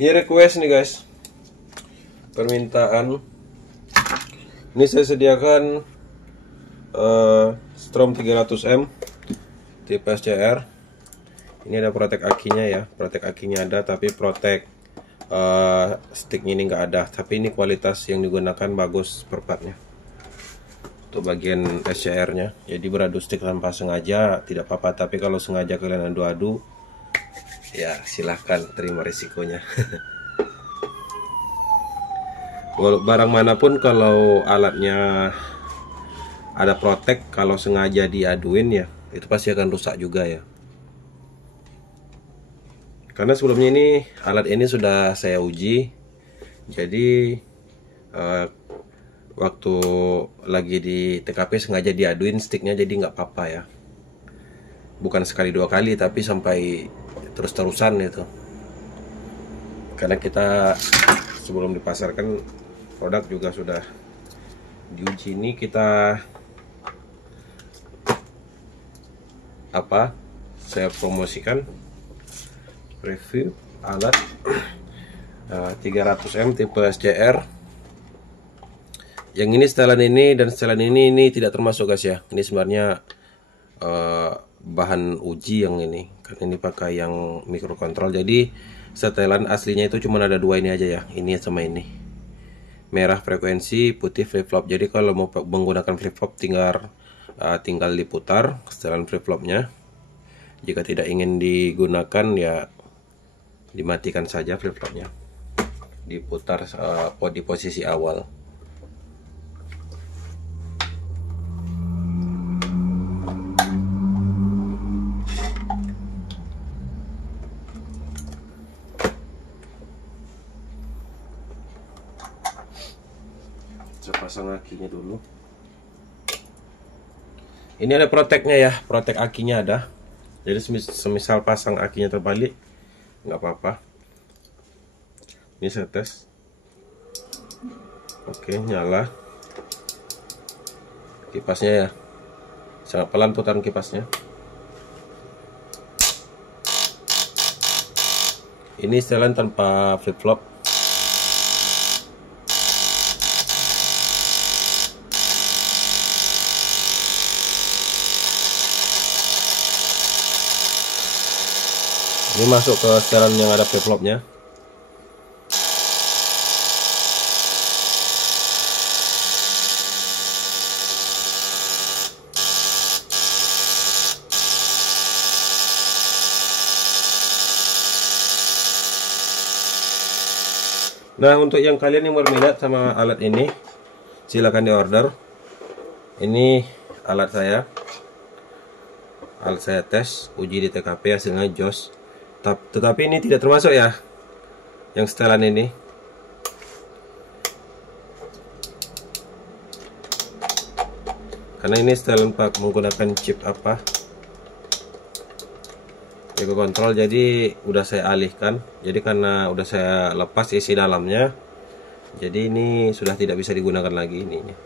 Ini request nih guys, permintaan. Ini saya sediakan Strom 300M tipe SCR. Ini ada protek akinya ya, protek akinya ada, tapi protek sticknya ini nggak ada. Tapi ini kualitas yang digunakan bagus perpatnya untuk bagian SCR nya. Jadi beradu stick tanpa sengaja tidak apa-apa, tapi kalau sengaja kalian adu-adu ya silahkan terima risikonya. Barang manapun kalau alatnya ada protek, kalau sengaja diaduin ya itu pasti akan rusak juga ya. Karena sebelumnya ini alat ini sudah saya uji, jadi waktu lagi di TKP sengaja diaduin sticknya, jadi nggak apa-apa ya. Bukan sekali dua kali, tapi sampai terus-terusan itu. Karena kita sebelum dipasarkan produk juga sudah diuji. Ini kita saya promosikan review alat 300M tipe SCR. Yang ini setelan ini dan setelan ini tidak termasuk guys ya. Ini sebenarnya bahan uji yang ini, karena ini pakai yang microcontrol. Jadi setelan aslinya itu cuma ada dua ini aja ya, ini sama ini. Merah frekuensi, putih flip flop. Jadi kalau mau menggunakan flip flop tinggal diputar setelan flip flopnya. Jika tidak ingin digunakan ya dimatikan saja flip flopnya, diputar di posisi awal. Saya pasang akinya dulu. Ini ada proteknya ya, protek akinya ada. Jadi semisal pasang akinya terbalik nggak apa-apa. Ini saya tes. Oke, nyala kipasnya ya, sangat pelan putaran kipasnya. Ini setelan tanpa flip flop. Ini masuk ke setelan yang ada flip flopnya. Nah, untuk yang kalian yang berminat sama alat ini, silakan di order. Ini alat saya tes, uji di TKP, hasilnya jos. Tetapi ini tidak termasuk ya yang setelan ini. Karena ini setelan menggunakan chip microcontrol, jadi udah saya alihkan. Jadi karena udah saya lepas isi dalamnya, jadi ini sudah tidak bisa digunakan lagi ininya.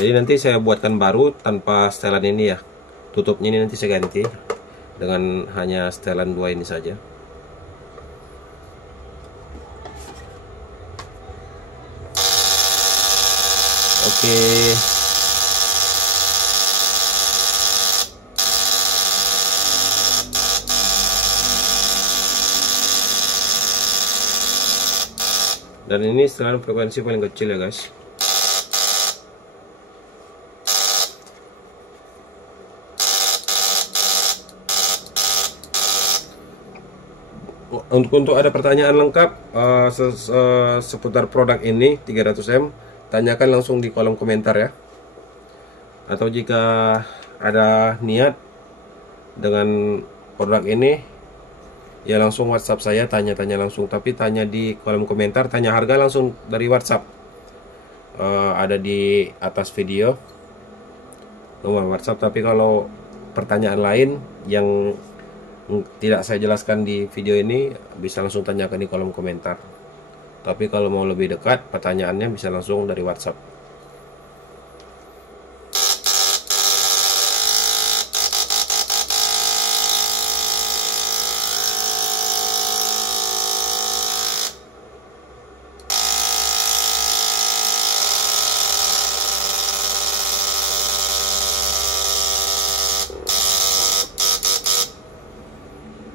Jadi nanti saya buatkan baru tanpa setelan ini ya. Tutupnya ini nanti saya ganti dengan hanya setelan dua ini saja. Oke. Dan ini setelan frekuensi paling kecil ya guys. Untuk ada pertanyaan lengkap seputar produk ini 300M, tanyakan langsung di kolom komentar ya. Atau jika ada niat dengan produk ini, ya langsung WhatsApp saya, tanya-tanya langsung. Tapi tanya di kolom komentar, tanya harga langsung dari WhatsApp. Ada di atas video nomor WhatsApp. Tapi kalau pertanyaan lain yang tidak saya jelaskan di video ini, bisa langsung tanyakan di kolom komentar. Tapi kalau mau lebih dekat, pertanyaannya bisa langsung dari WhatsApp.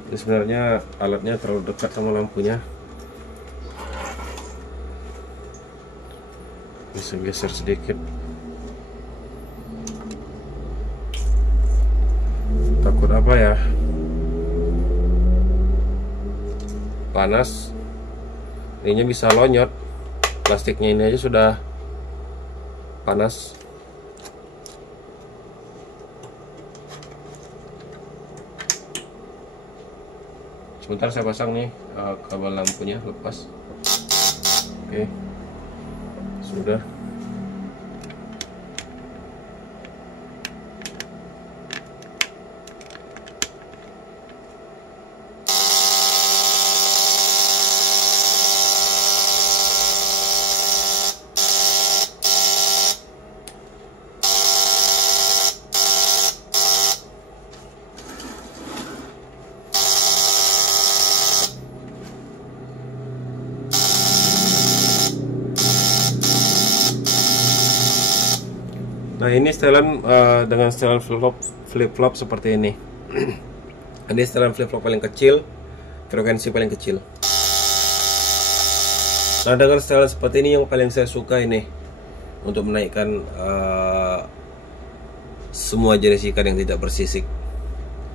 Ini sebenarnya alatnya terlalu dekat sama lampunya, bisa geser sedikit. Takut apa ya, panas, ininya bisa lonyot. Plastiknya ini aja sudah panas. Sebentar saya pasang nih kabel lampunya lepas. Oke, sudah. Nah, ini setelan dengan setelan flip-flop seperti ini. Ini setelan flip-flop paling kecil, frekuensi paling kecil. Nah, dengan setelan seperti ini yang paling saya suka ini untuk menaikkan semua jenis ikan yang tidak bersisik.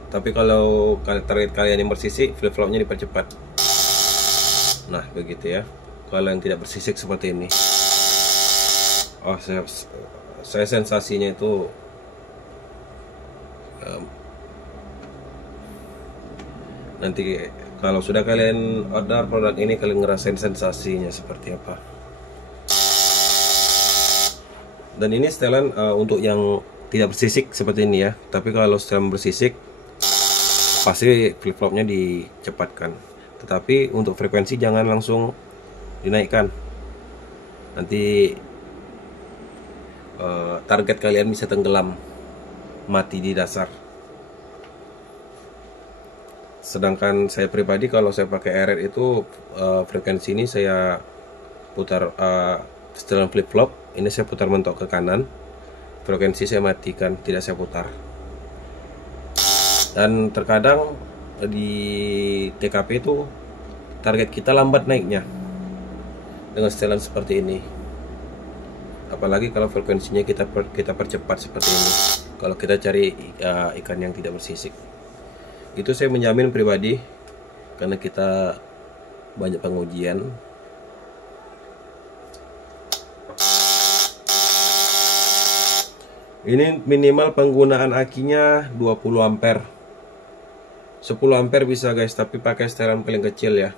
Tapi kalau target kalian yang bersisik, flip-flopnya dipercepat. Nah, begitu ya. Kalau yang tidak bersisik seperti ini. Oh, saya sensasinya itu nanti kalau sudah kalian order produk ini, kalian ngerasain sensasinya seperti apa. Dan ini setelan untuk yang tidak bersisik seperti ini ya. Tapi kalau setelan bersisik, pasti flip-flopnya dicepatkan. Tetapi untuk frekuensi jangan langsung dinaikkan. Nanti target kalian bisa tenggelam, mati di dasar. Sedangkan saya pribadi kalau saya pakai RR itu frekuensi ini saya putar setelan flip-flop, ini saya putar mentok ke kanan. Frekuensi saya matikan, tidak saya putar. Dan terkadang di TKP itu target kita lambat naiknya dengan setelan seperti ini. Apalagi kalau frekuensinya kita percepat seperti ini. Kalau kita cari ikan yang tidak bersisik, itu saya menjamin pribadi, karena kita banyak pengujian. Ini minimal penggunaan akinya 20 ampere. 10 ampere bisa guys, tapi pakai setelan paling kecil ya.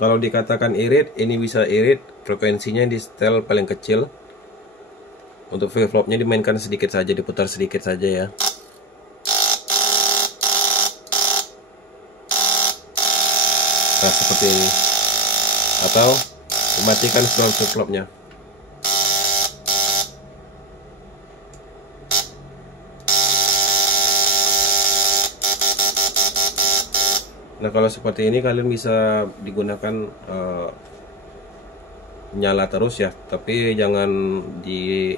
Kalau dikatakan irit, ini bisa irit, frekuensinya di setel paling kecil. Untuk flip-flopnya dimainkan sedikit saja, diputar sedikit saja ya. Nah, seperti ini. Atau dimatikan setelan flip-flopnya. Nah, kalau seperti ini kalian bisa digunakan nyala terus ya, tapi jangan di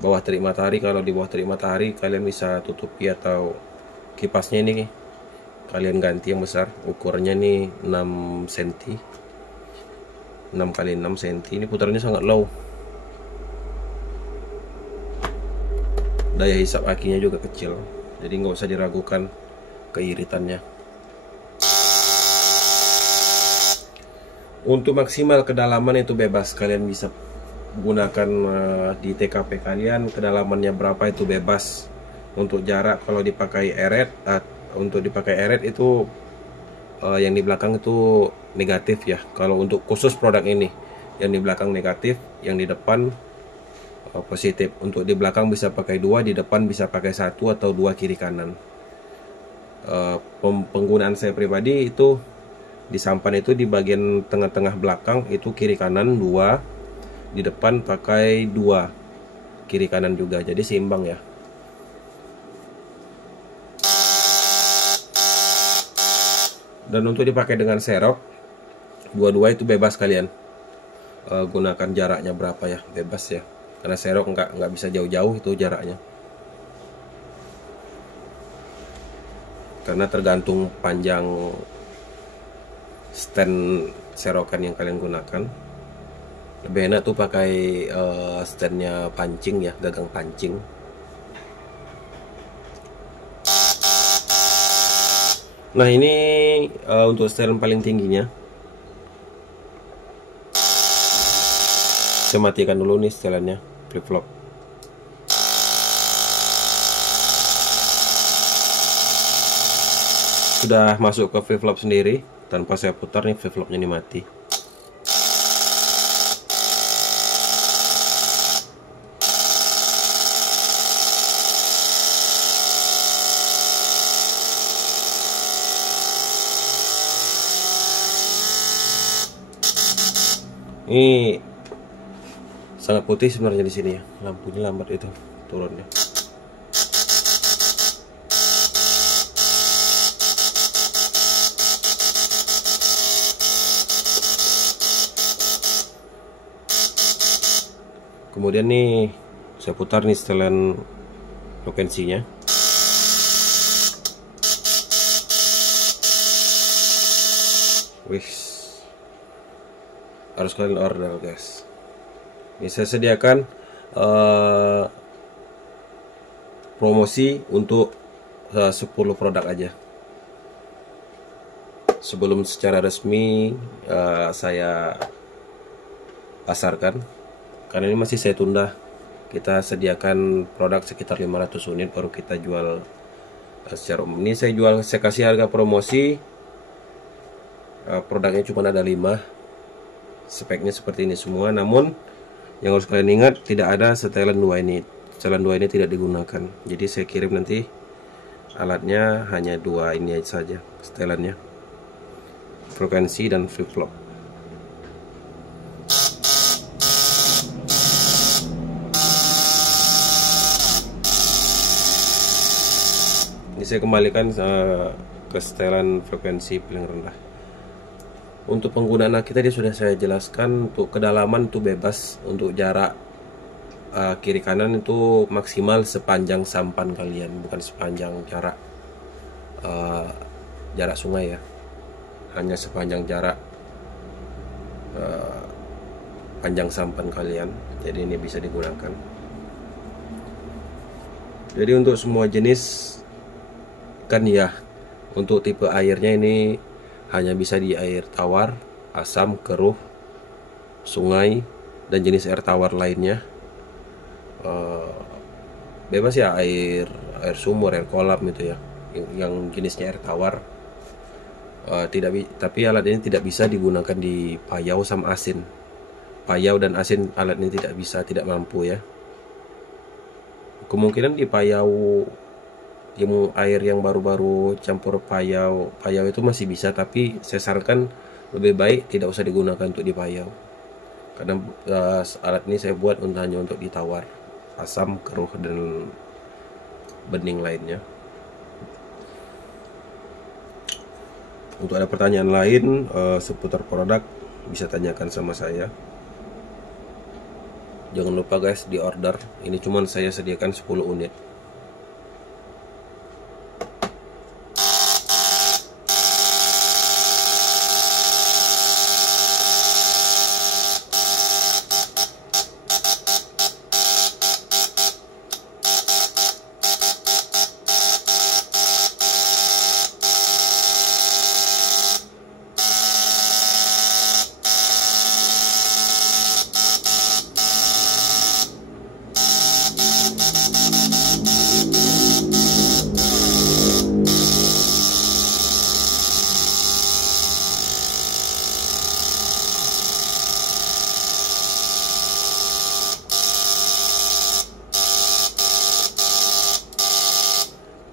bawah terik matahari. Kalau di bawah terik matahari kalian bisa tutupi, atau kipasnya ini kalian ganti yang besar, ukurannya nih 6 cm, 6 kali 6 cm. Ini putarannya sangat low, daya hisap akinya juga kecil, jadi nggak usah diragukan keiritannya. Untuk maksimal kedalaman itu bebas, kalian bisa gunakan di TKP kalian, kedalamannya berapa itu bebas. Untuk jarak kalau dipakai eret, untuk dipakai eret itu yang di belakang itu negatif ya. Kalau untuk khusus produk ini, yang di belakang negatif, yang di depan positif. Untuk di belakang bisa pakai 2, di depan bisa pakai 1 atau 2 kiri kanan. Penggunaan saya pribadi itu di sampan itu di bagian tengah-tengah belakang itu kiri kanan 2, di depan pakai 2 kiri kanan juga, jadi seimbang ya. Dan untuk dipakai dengan serok, dua-dua itu bebas kalian gunakan jaraknya berapa ya, bebas ya, karena serok nggak bisa jauh-jauh itu jaraknya. karena tergantung panjang stand serokan yang kalian gunakan. Lebih enak tuh pakai standnya pancing ya, gagang pancing. Nah ini untuk stand paling tingginya. Saya matikan dulu nih setelannya flip flop. Sudah masuk ke flip flop sendiri, tanpa saya putar nih flip flopnya ini mati. Ini sangat putih sebenarnya di sini ya, lampunya lambat itu turunnya. Kemudian nih saya putar nih setelan frekuensinya. Wih, harus kalian order guys. Ini saya sediakan promosi untuk 10 produk aja. Sebelum secara resmi saya pasarkan, karena ini masih saya tunda. Kita sediakan produk sekitar 500 unit baru kita jual secara umum. Ini saya kasih harga promosi. Produknya cuma ada 5, speknya seperti ini semua. Namun yang harus kalian ingat, tidak ada setelan 2 ini. Setelan 2 ini tidak digunakan. Jadi saya kirim nanti alatnya hanya 2 ini saja setelannya, frekuensi dan flip flop. Ini saya kembalikan ke setelan frekuensi paling rendah. Untuk penggunaan kita dia sudah saya jelaskan. Untuk kedalaman itu bebas, untuk jarak kiri kanan itu maksimal sepanjang sampan kalian, bukan sepanjang jarak sungai ya, hanya sepanjang jarak panjang sampan kalian. Jadi ini bisa digunakan. Jadi untuk semua jenis kan ya, untuk tipe airnya ini hanya bisa di air tawar, asam, keruh, sungai, dan jenis air tawar lainnya. Bebas ya, air sumur, air kolam gitu ya, yang jenisnya air tawar. Tapi alat ini tidak bisa digunakan di payau sama asin. Payau dan asin alat ini tidak bisa, tidak mampu ya. Kemungkinan di payau yang air yang baru-baru campur payau itu masih bisa, tapi saya sarankan lebih baik tidak usah digunakan untuk di payau, karena alat ini saya buat hanya untuk ditawar, asam, keruh, dan bening lainnya. Untuk ada pertanyaan lain seputar produk, bisa tanyakan sama saya. Jangan lupa guys, di order. Ini cuman saya sediakan 10 unit.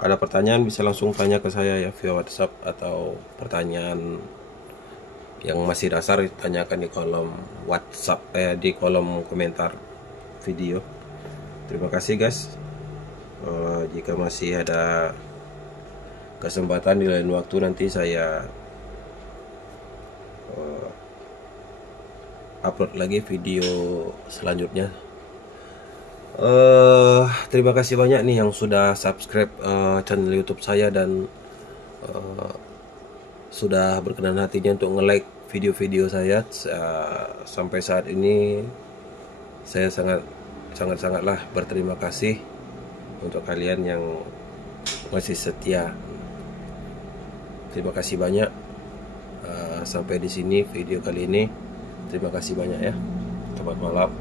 Ada pertanyaan bisa langsung tanya ke saya ya via WhatsApp, atau pertanyaan yang masih dasar tanyakan di kolom WhatsApp, di kolom komentar video. Terima kasih guys. Jika masih ada kesempatan di lain waktu, nanti saya upload lagi video selanjutnya. Terima kasih banyak nih yang sudah subscribe channel YouTube saya, dan uh, sudah berkenan hatinya untuk nge-like video-video saya. Sampai saat ini saya sangatlah berterima kasih untuk kalian yang masih setia. Terima kasih banyak. Sampai di sini video kali ini. Terima kasih banyak ya. Selamat malam.